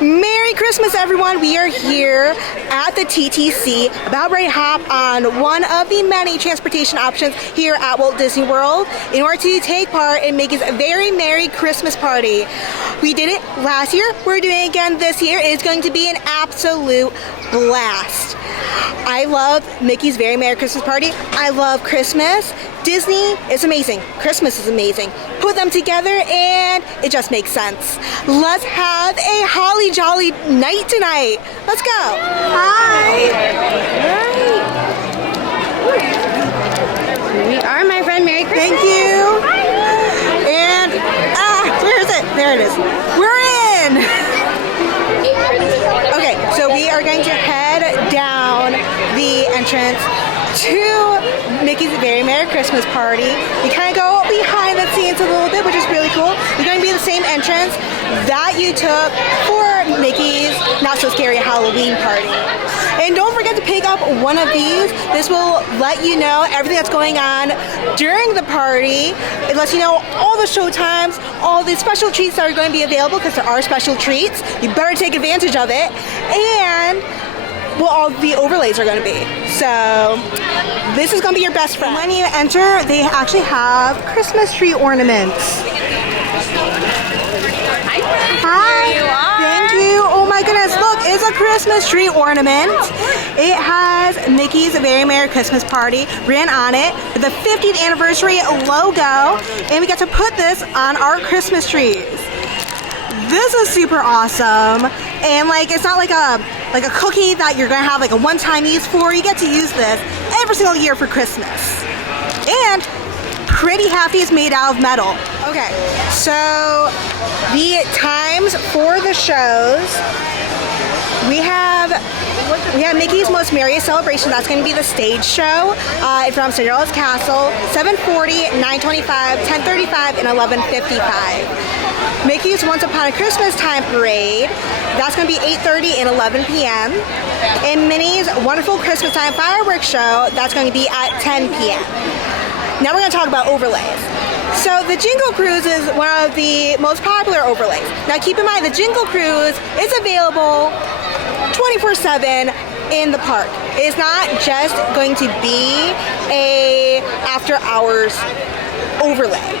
Merry Christmas, everyone. We are here at the TTC, about ready to hop on one of the many transportation options here at Walt Disney World in order to take part in Mickey's very Merry Christmas party. We did it last year. We're doing it again this year. It's going to be an absolute blast. I love Mickey's very Merry Christmas party. I love Christmas. Disney is amazing. Christmas is amazing. Put them together and it just makes sense. Let's have a holly jolly night tonight. Let's go. Hi. Here we are, my friend. Merry Christmas. Thank you. And, where is it? There it is. We're in. Okay, so we are going to head down the entrance to Mickey's very Merry Christmas party. You kind of go behind the scenes a little bit, which is really cool. You're going to be the same entrance that you took for Mickey's Not So Scary Halloween party. And don't forget to pick up one of these. This will let you know everything that's going on during the party. It lets you know all the show times, all the special treats that are going to be available, because there are special treats. You better take advantage of it. And well, all the overlays are going to be. So this is going to be your best friend. When you enter, they actually have Christmas tree ornaments. Hi. Here you are. Thank you. Oh my goodness, look, it's a Christmas tree ornament. It has Mickey's Very Merry Christmas Party written on it, with the 50th anniversary logo, and we get to put this on our Christmas trees. This is super awesome, and like it's not like a cookie that you're gonna have like a one-time use for. You get to use this every single year for Christmas. And pretty happy it's made out of metal. Okay, so the times for the shows, we have Mickey's Most Merriest Celebration. That's going to be the stage show from Cinderella's Castle, 7:40, 9:25, 10:35, and 11:55. Mickey's Once Upon a Christmas Time Parade, that's going to be 8:30 and 11 p.m. And Minnie's Wonderful Christmas Time Fireworks Show, that's going to be at 10 p.m. Now we're going to talk about overlays. So the Jingle Cruise is one of the most popular overlays. Now keep in mind, the Jingle Cruise is available 24/7 in the park. It's not just going to be a after hours overlay.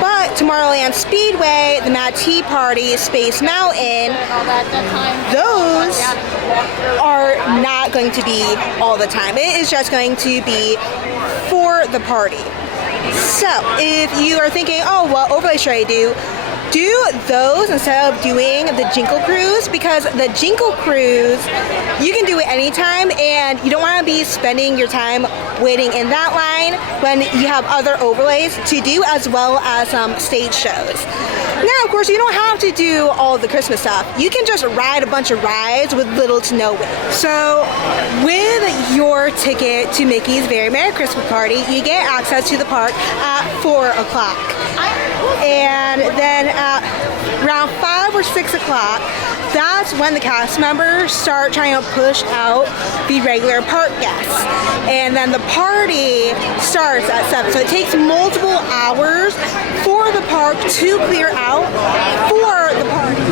But Tomorrowland Speedway, the Mad Tea Party, Space Mountain, those are not going to be all the time. It is just going to be for the party. So if you are thinking, oh, what overlay should I do? Do those instead of doing the Jingle Cruise, because the Jingle Cruise, you can do it anytime, and you don't want to be spending your time waiting in that line when you have other overlays to do, as well as some stage shows. Now, of course, you don't have to do all the Christmas stuff. You can just ride a bunch of rides with little to no wait. So with your ticket to Mickey's Very Merry Christmas Party, you get access to the park at 4 o'clock. And then at around 5 or 6 o'clock, that's when the cast members start trying to push out the regular park guests. And then the party starts at 7. So it takes multiple hours for the park to clear out for the party.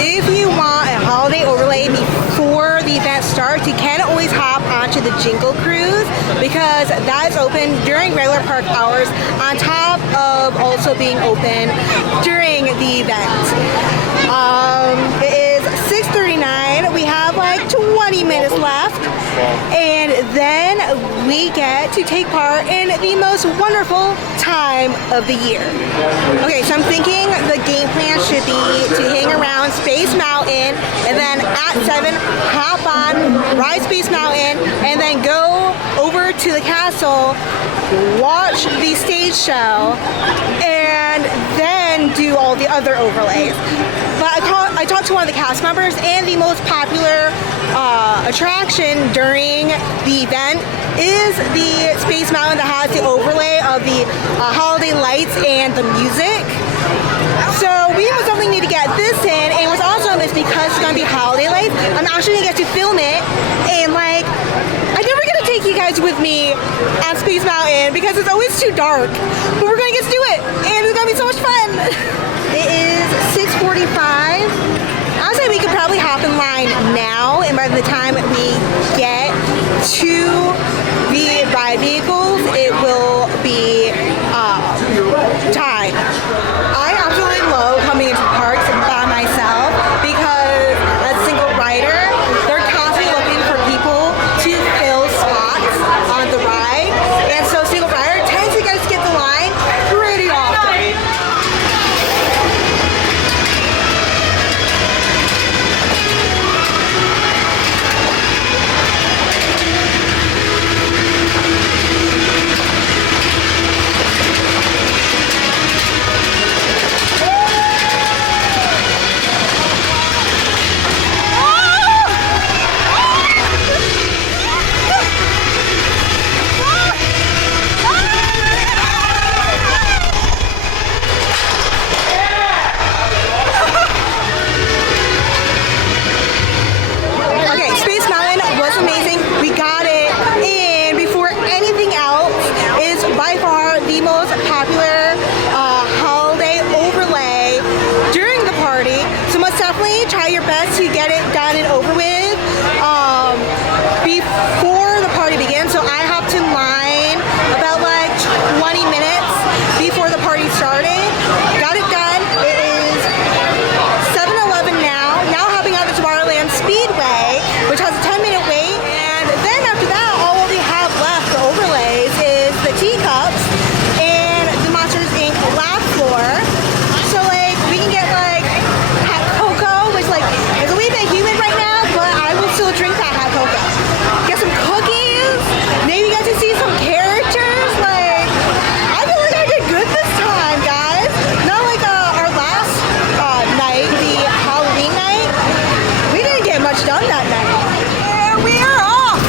If you want a holiday overlay before the event starts, you can always hop onto the Jingle Cruise, because that is open during regular park hours, on top of also being open during the event. It is 6:39. We have like 20 minutes left, and then we get to take part in the most wonderful time of the year. Okay, so I'm thinking the game plan should be to hang around Space Mountain, and then at 7, hop on, ride Space Mountain, and then go over to the castle, watch the stage show, and then do all the other overlays. But I talked to one of the cast members, and the most popular attraction during the event is the Space Mountain that has the overlay of the holiday lights and the music. So we most definitely need to get this in, and what's awesome is because it's going to be holiday lights, I'm actually going to get to film it, and like, I never get to take you guys with me on Space Mountain because it's always too dark, but we're going to get to do it, and it's going to be so much fun. It is 6:45. As line now, and by the time we get to the ride vehicles, it will be time. I absolutely love coming into parks by myself because as a single rider, they're constantly looking for people to fill spots on the ride, and so single rider tends to get the line pretty often. Try your best to get it done and over with before the party begins. So I have to line about like 20 minutes before the party started. Got it done. It is 7:11 now. Now hopping on the Tomorrowland Speedway, which has a 10-minute wait. And then after that, all we have left for overlays is the teacups and the Monsters Inc. lap floor. So like we can get like it's a wee bit humid right now, but I will still drink that hot cocoa. Get some cookies, maybe get to see some characters. Like, I feel like I did good this time, guys. Not like our last night, the Halloween night. We didn't get much done that night. And we are off.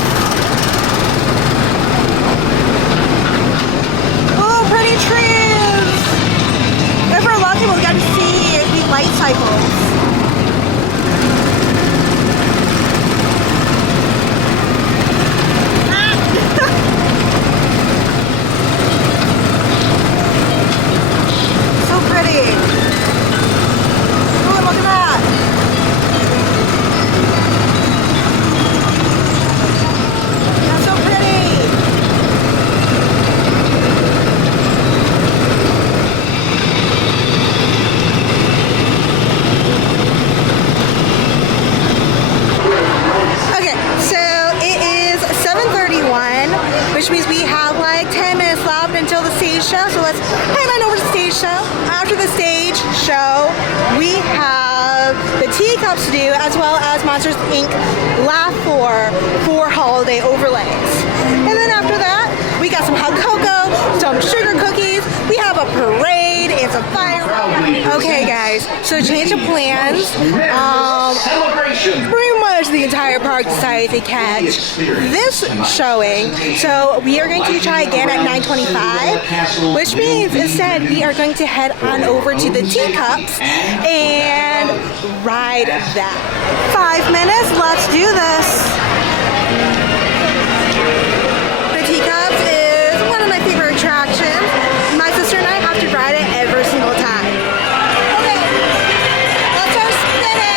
Oh, pretty trees. If we're lucky, we'll get to see the light cycles. Which means we have like 10 minutes left until the stage show. So let's head on over to the stage show. After the stage show, we have the teacups to do, as well as Monsters Inc. Laugh for holiday overlays. And then after that, we got some hot cocoa, some sugar cookies. We have a parade and some fire. Okay, guys. So change of plans. Pretty much the entire park decided to catch this showing. So we are going to try again at 9:25, which means instead we are going to head on over to the teacups and ride that. 5 minutes, let's do this. The teacups is one of my favorite attractions. My sister and I have to ride it every single time. Okay, let's start spinning.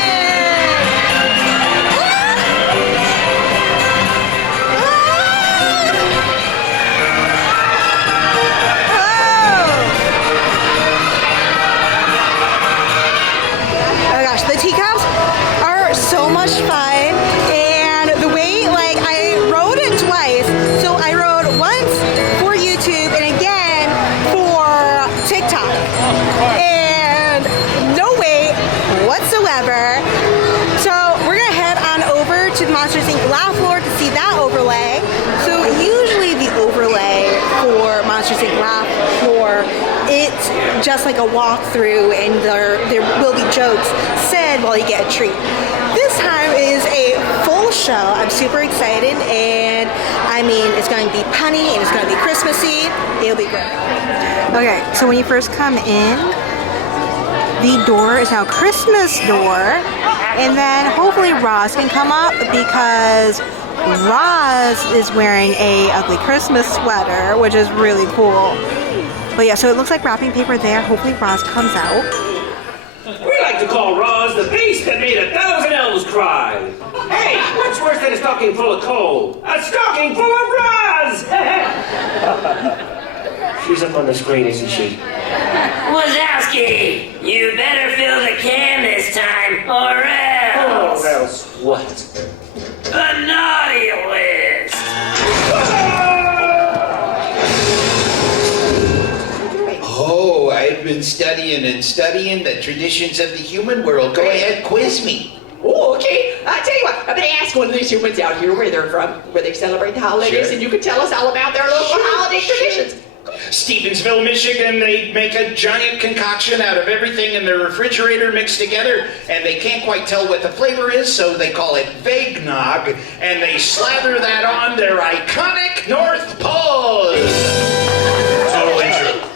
Oh gosh, the teacups are so much fun, and the way, like, I rode it twice. So I rode once for YouTube and again for TikTok, and no wait whatsoever. So we're gonna head on over to the Monsters Inc. Laugh floor to see that overlay. So usually the overlay for Monsters Inc. Laugh floor, it's just like a walkthrough, and there will be jokes said while you get a treat. This time is a full show. I'm super excited, and I mean, it's going to be punny and it's going to be Christmassy. It'll be great. Okay, so when you first come in, the door is now Christmas door, and then hopefully Roz can come up because Roz is wearing a ugly Christmas sweater, which is really cool. But yeah, so it looks like wrapping paper there. Hopefully Roz comes out. We like to call Roz the beast that made 1,000 elves cry. Hey, what's worse than a stocking full of coal? A stocking full of Roz! She's up on the screen, isn't she? Wazowski, you better fill the can this time, or else. Oh, else what? A naughty list. Oh, I've been studying and studying the traditions of the human world. Go ahead, quiz me. Oh, okay. I'll tell you what, I'm going to ask one of these humans out here where they're from, where they celebrate the holidays, Sure. and you can tell us all about their local holiday traditions. Stevensville, Michigan, they make a giant concoction out of everything in their refrigerator mixed together, and they can't quite tell what the flavor is, so they call it Vegnog, and they slather that on their iconic North Pole. Totally true.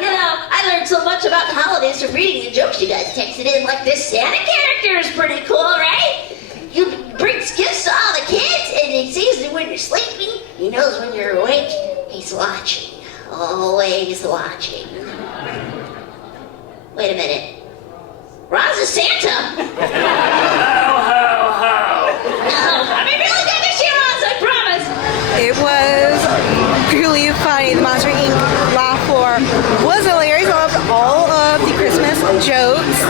You know, I learned so much about the holidays from reading the jokes you guys texted in. Like this Santa character is pretty cool, right? You brings gifts to all the kids, and he sees that when you're sleeping. He knows when you're awake. He's watching, always watching. Wait a minute. Roz is Santa. Ho, ho, ho. I'll be really good this year, Roz, I promise. It was really funny. The Monster Inc. laugh floor was hilarious. I loved all of the Christmas jokes.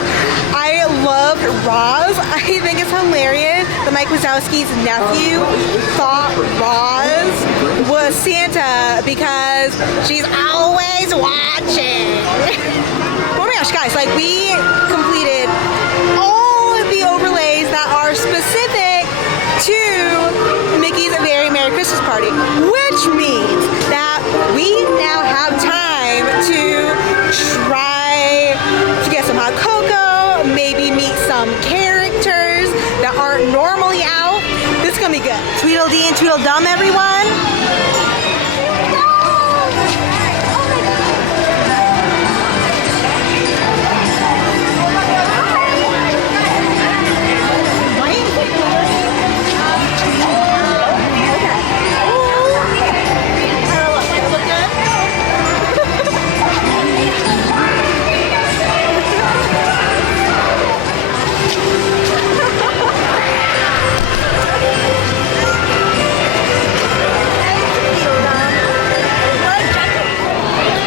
I loved Roz. I think it's hilarious that Mike Wazowski's nephew thought Roz was Santa because she's always watching. Oh my gosh, guys, like we completed all of the overlays that are specific to Mickey's Very Merry Christmas Party, which means that we now have time to try to get some hot cocoa, maybe meet some characters that aren't normally out. This is gonna be good. Tweedledee and Tweedledum, everyone.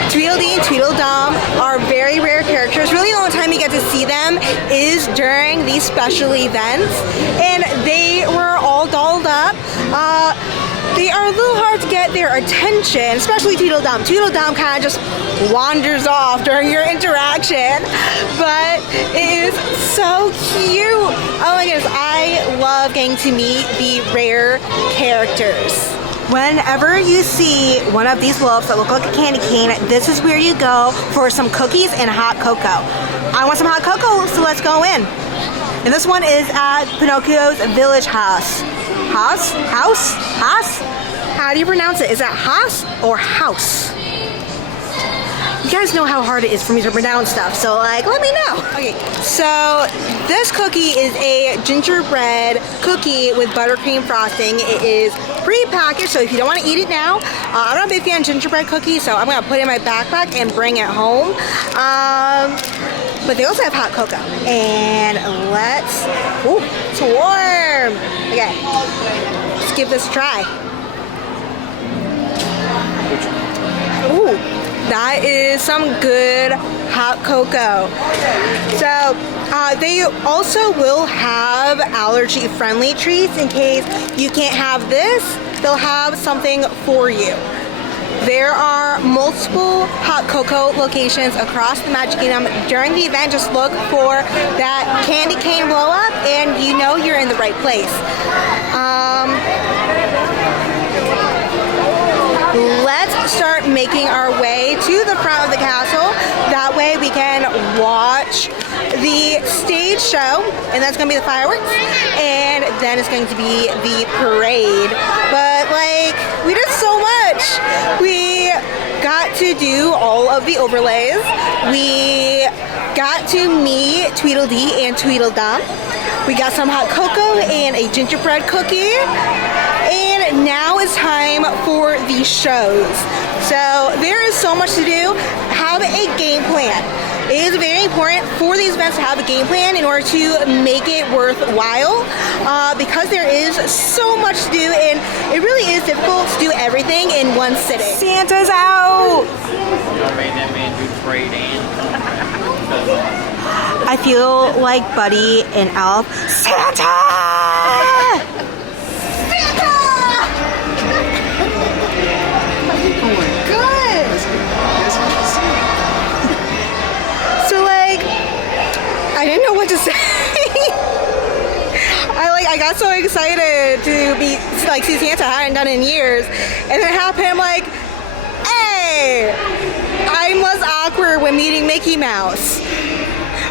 Tweedledee and Tweedledum are very rare characters. Really the only time you get to see them is during these special events. And they were all dolled up. They are a little hard to get their attention, especially Tweedledum. Tweedledum kind of just wanders off during your interaction, but it is so cute. Oh my goodness, I love getting to meet the rare characters. Whenever you see one of these wolves that look like a candy cane, this is where you go for some cookies and hot cocoa. I want some hot cocoa, so let's go in. And this one is at Pinocchio's village house. House? House? House? How do you pronounce it? Is that Haas or House? You guys know how hard it is for me to pronounce stuff, so like, let me know. Okay, so this cookie is a gingerbread cookie with buttercream frosting. It is pre-packaged, so if you don't want to eat it now, I'm not a big fan of gingerbread cookies, so I'm gonna put it in my backpack and bring it home. But they also have hot cocoa. And let's, ooh, it's warm. Okay, let's give this a try. Ooh, that is some good hot cocoa. So they also will have allergy-friendly treats in case you can't have this. They'll have something for you. There are multiple hot cocoa locations across the Magic Kingdom. During the event, just look for that candy cane blow up and you know you're in the right place. Let's start making our way to the front of the castle. That way we can watch the stage show, and that's going to be the fireworks, and then it's going to be the parade. But like, we did so much. We got to do all of the overlays. We got to meet Tweedledee and Tweedledum. We got some hot cocoa and a gingerbread cookie. And now it's time for the these shows. So there is so much to do. Have a game plan. It is very important for these events to have a game plan in order to make it worthwhile, because there is so much to do, and it really is difficult to do everything in one sitting. Santa's out! I feel like Buddy and Elf. Santa! Santa! Oh my god! So like, I didn't know what to say. I got so excited to see Santa. I hadn't done it in years, and then it happened. I'm like, hey, I'm less awkward when meeting Mickey Mouse.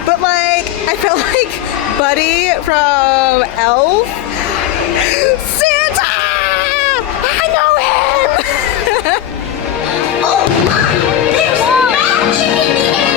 But like, I felt like Buddy from Elf. Santa! I know him! Oh my! There's magic in the air!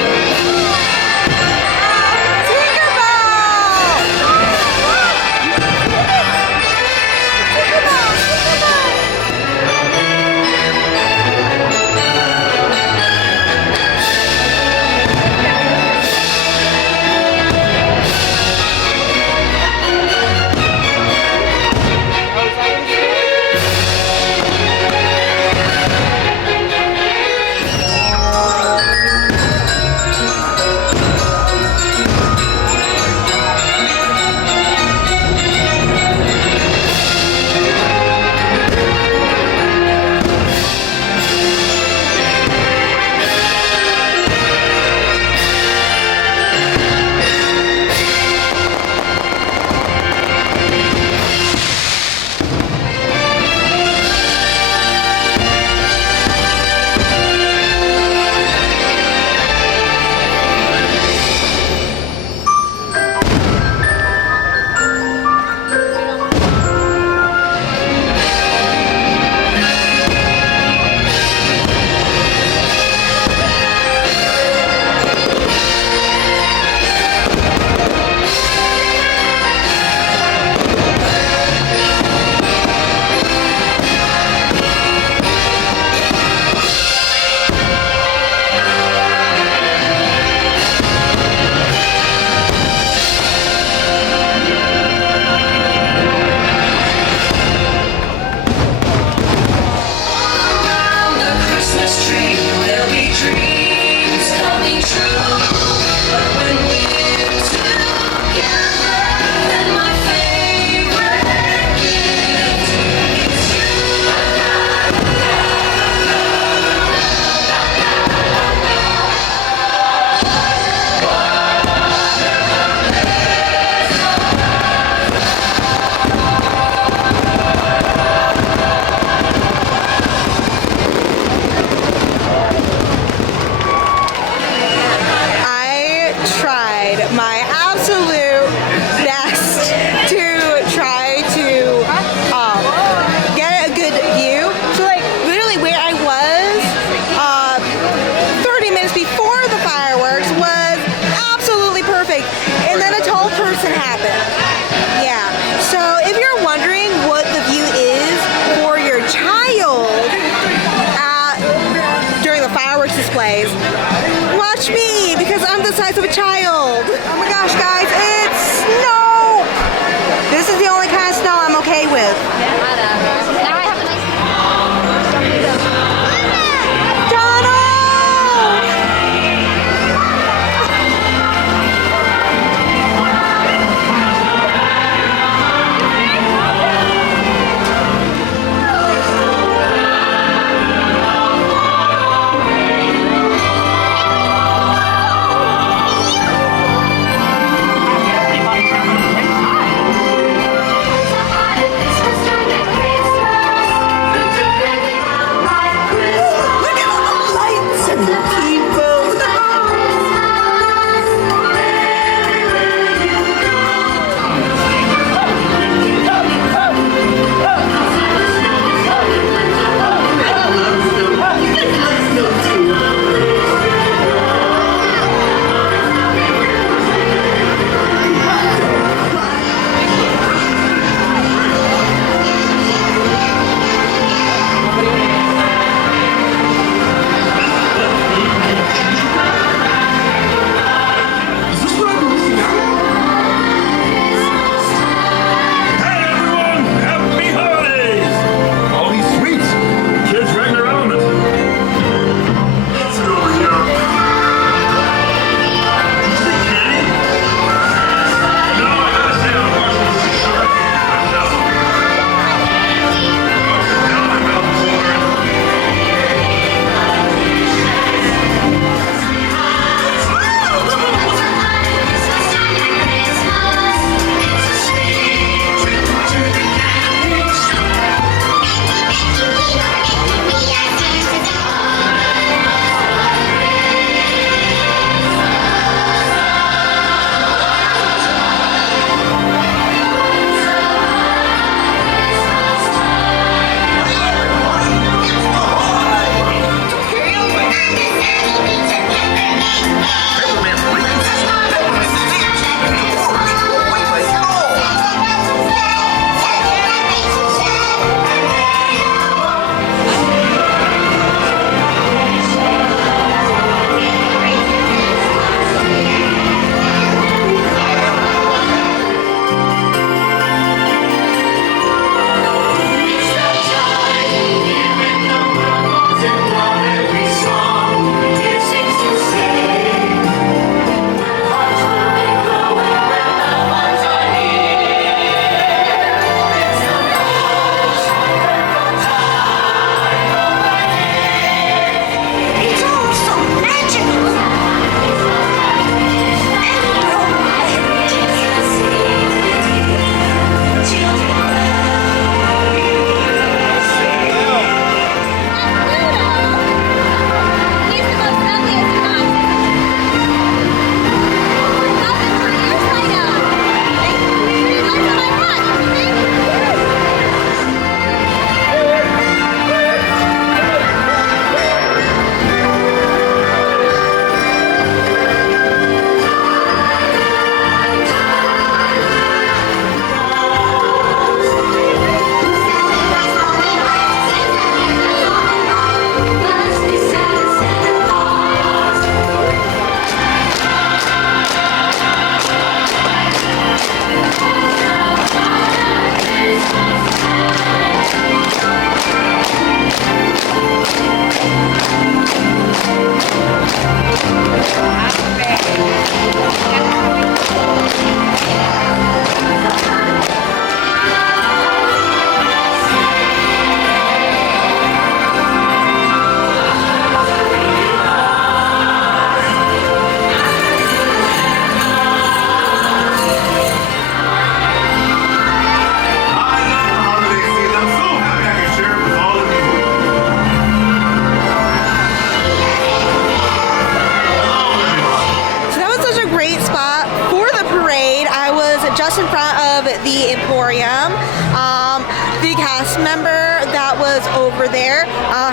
displays. Watch me, because I'm the size of a child. Oh my gosh, guys, it's snow! This is the only kind of snow I'm okay with. Now I have a nice...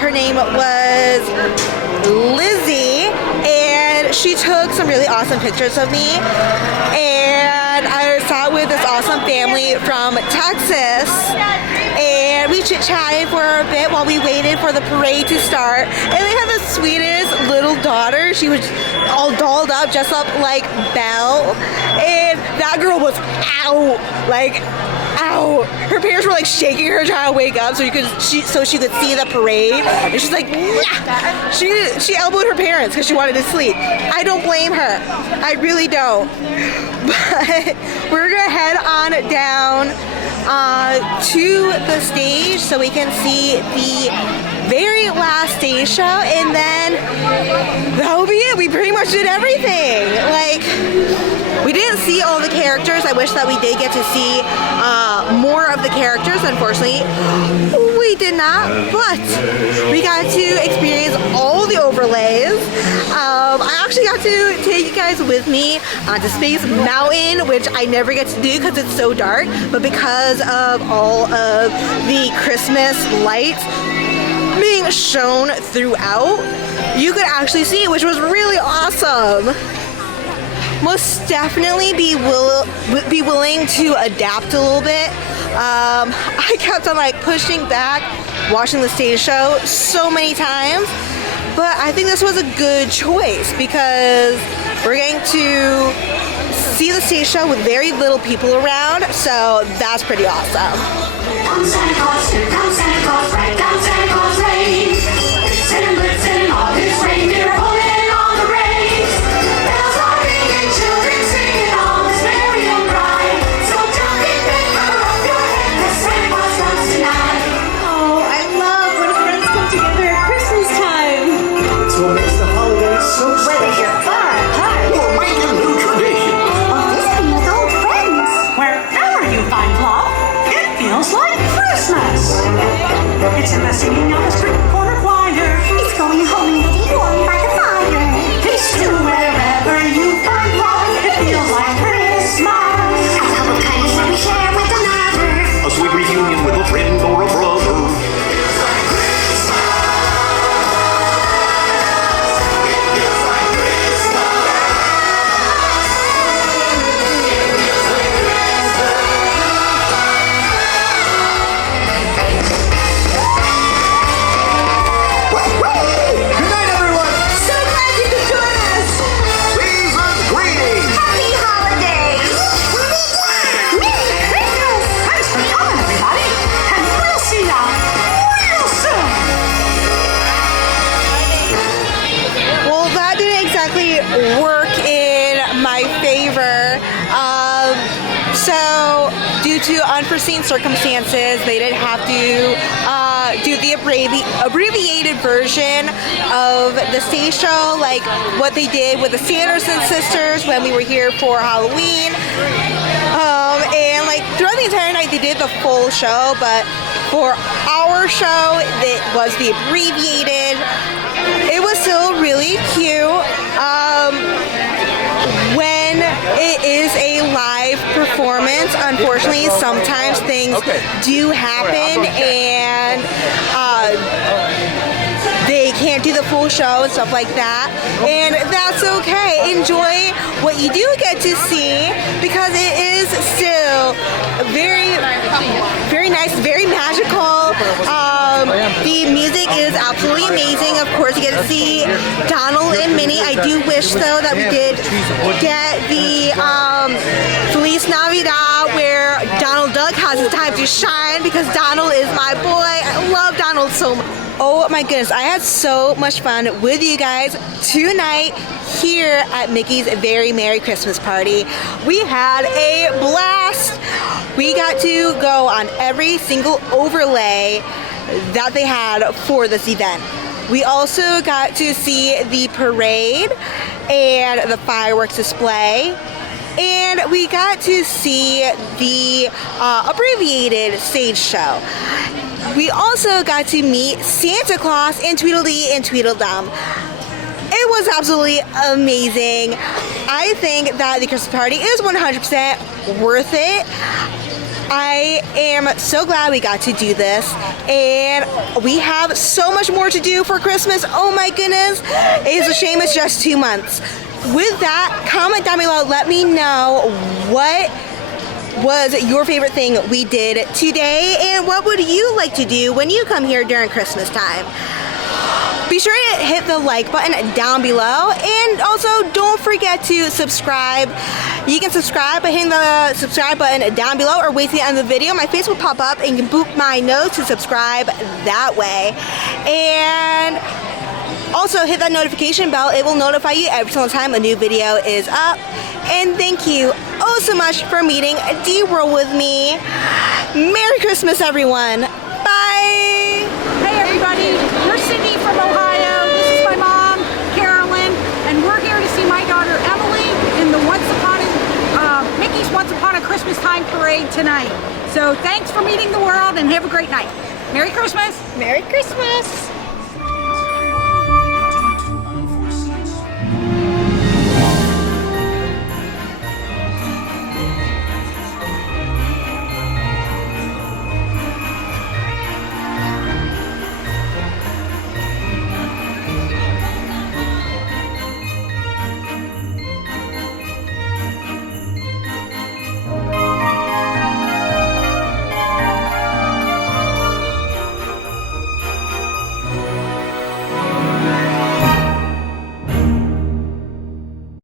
Her name was Lizzie, and she took some really awesome pictures of me. And I sat with this awesome family from Texas, and we chit-chatted for a bit while we waited for the parade to start. And they had the sweetest little daughter. She was all dolled up, dressed up like Belle, and that girl was out, like out. Her parents were like shaking her, trying to wake up so she could see the parade. And she's like, nah. She elbowed her parents because she wanted to sleep. I don't blame her. I really don't. But we're gonna head on down to the stage so we can see the very last stage show, and then that'll be it. We pretty much did everything. Like, we didn't see all the characters. I wish that we did get to see more of the characters. Unfortunately, we did not, but we got to experience all the overlays. I actually got to take you guys with me onto Space Mountain, which I never get to do because it's so dark, but because of all of the Christmas lights being shown throughout, you could actually see it, which was really awesome. Most definitely be willing to adapt a little bit. I kept on like pushing back watching the stage show so many times, but I think this was a good choice because we're going to see the stage show with very little people around, so that's pretty awesome. Come Santa Claus, here comes Santa Claus, right down Santa Claus Lane. Sitting, blitzing, all his reindeer pulling on the reins. Bells are ringing, children singing, all is merry and bright. So jump in bed, cover up your head, 'cause Santa Claus comes tonight. Oh, I love when friends come together at Christmas time. It's what makes the holidays so special. Whether you're far apart Or make a new tradition. or visiting with old friends, Wherever you find love, it feels like Christmas. It's in the singing of the street corner choir. it's going home and getting warm by the fire. It's true wherever you find love, it feels like Christmas. A cup of kindness that we share with another. A sweet reunion with a friend or a brother. Good night, everyone. So glad you could join us. Season's greetings. Happy holidays. Merry Christmas! Thanks for coming, everybody. And we'll see ya real soon. Well, that didn't exactly work in my favor. So, due to unforeseen circumstances, they didn't have to do the abbreviated version of the stage show, like what they did with the Sanderson sisters when we were here for Halloween. And like throughout the entire night, they did the full show, but for our show, it was the abbreviated. It was still really cute. When it is a live performance, unfortunately, sometimes things do happen, and they can't do the full show and stuff like that, and that's okay. Enjoy what you do get to see, because it is still very, very nice, very magical. The music is absolutely amazing. Of course, you get to see Donald and Minnie. I do wish, though, that we did get the Feliz Navidad, where Donald Duck has his time to shine, because Donald is my boy. I love Donald so much. Oh my goodness, I had so much fun with you guys tonight here at Mickey's Very Merry Christmas Party. We had a blast. We got to go on every single overlay that they had for this event. We also got to see the parade and the fireworks display. And we got to see the abbreviated stage show. We also got to meet Santa Claus and Tweedledee and Tweedledum. It was absolutely amazing. I think that the Christmas party is 100% worth it. I am so glad we got to do this, and we have so much more to do for Christmas. Oh my goodness, it is a shame it's just 2 months. With that, comment down below, let me know what was your favorite thing we did today, and what would you like to do when you come here during Christmas time. Be sure to hit the like button down below, and also don't forget to subscribe. You can subscribe by hitting the subscribe button down below, or wait till the end of the video. My face will pop up and you can boop my nose to subscribe that way. And also hit that notification bell. It will notify you every single time a new video is up. And thank you oh so much for meeting D-World with me. Merry Christmas, everyone. Bye. Hey everybody, we're Sydney from Ohio. This is my mom, Carolyn, and we're here to see my daughter Emily in the Mickey's Once Upon a Christmas Time parade tonight. So thanks for meeting the world and have a great night. Merry Christmas. Merry Christmas.